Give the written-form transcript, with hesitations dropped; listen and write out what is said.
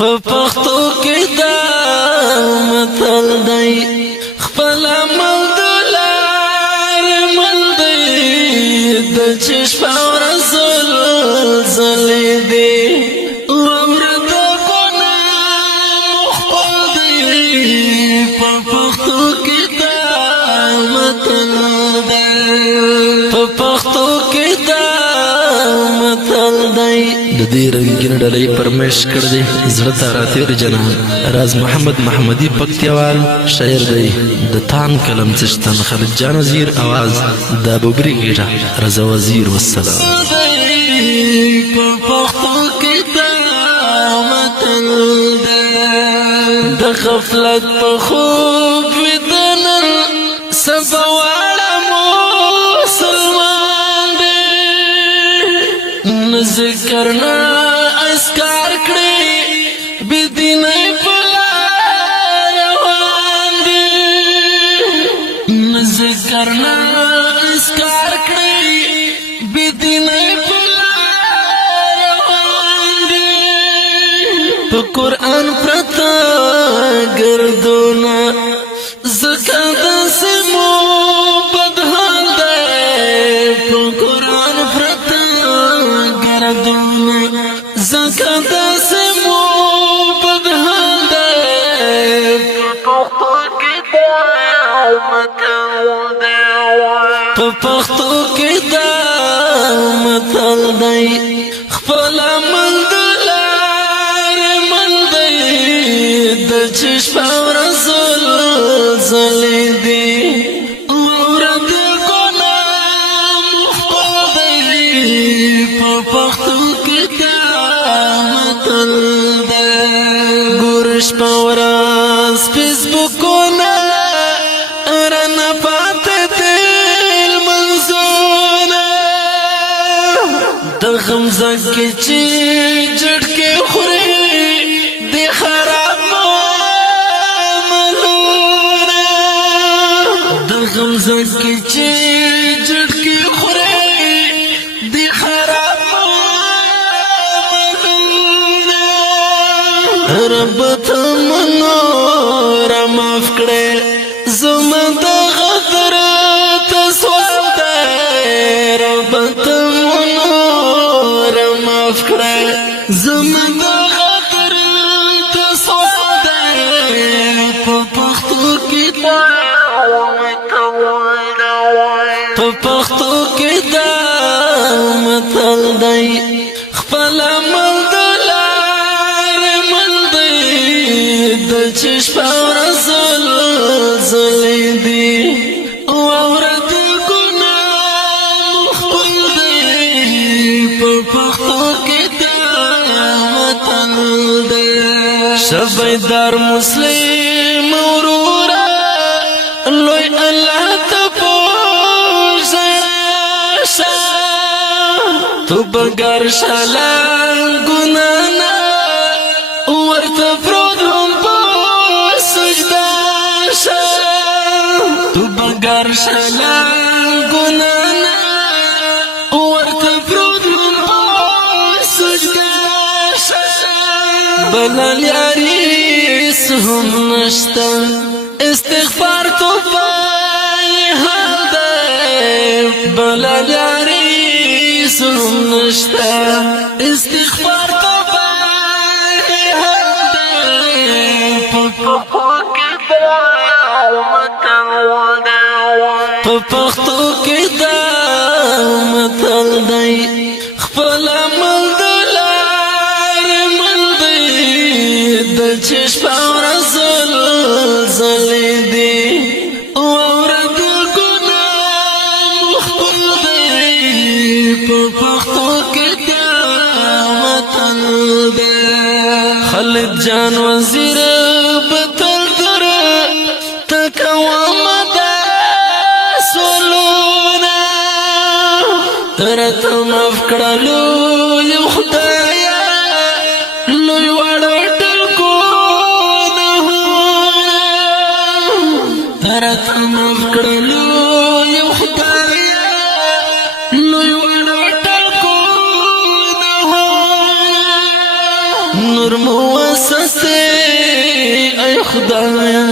په پښتو کې دا متل دی خپل عمل د لار مل دی د چشم او رسول زلې دی ورته ګناه خپل دی په پښتو کې دا متل دی په پښتو کې دا متل دی د دې رنگین ډلې پرمش کړ دې زړه ته راتیر جنان راز محمد محمدي پکتیوال شاعر دی د تان کلم چشتن خالد جان وزیر आवाज د ابوبری ګیټه رضا وزیر والسلام په پښتو کې دا متل د غفلت په خوب ودنن سبواړه مسلمان دی ذکر نه اسکار کړی بدینه پلا روان دی ذکر نه اسکار کړی بدینه پلا روان دی په قران پرتا ګردونه زکه د سمو بدهان دی په قران پرتا زکه د سمو بدهان دی په پښتو کې دا متل دی خپل عمل د لار مل دی د چشم او رسول زلې دی ورته ګناه خپل دی په پښتو کې متل دی ګورش پاوراس فیسبوکونه رانه پاتې دل منځونه د غمزه کې چې جړکې خوري د خراب معاملونه د غمزه کې چې جړکې خوري د خراب رب ته منور معاف کړې زما د غدر ته سوال دی رب ته منور معاف کړې زما د غدر ته سوال دی په پښتو کې دا په پښتو کې دا متل دی خپل عمل د چشم او رسول زلې دی ورته ګناه خپل دی په پښتو کې دا متل دی شبیدار مسلم ورورا لوی الله ته پوښتنه تو بغیر شلان ګنا ورته گر شلان گنانا ورته پرود هم سجده بلال یاریس هم نشتا استغفار تو پای حال دی بلال یاریس هم نشتا استغفار تو پای حال دی په پښتو کې دا متل دی خپل عمل د لار مل دی د چشم او رسول زلې دی ورته ګناه خپل دی په پښتو کې دا متل دی خالد جان وزیر بتل در تکوام رته معاف کړلو یو خدایا لوی وړو ټکونه رته معاف کړلو یو خدایا لوی وړو ټکونه نور مو وسسته ای خدایا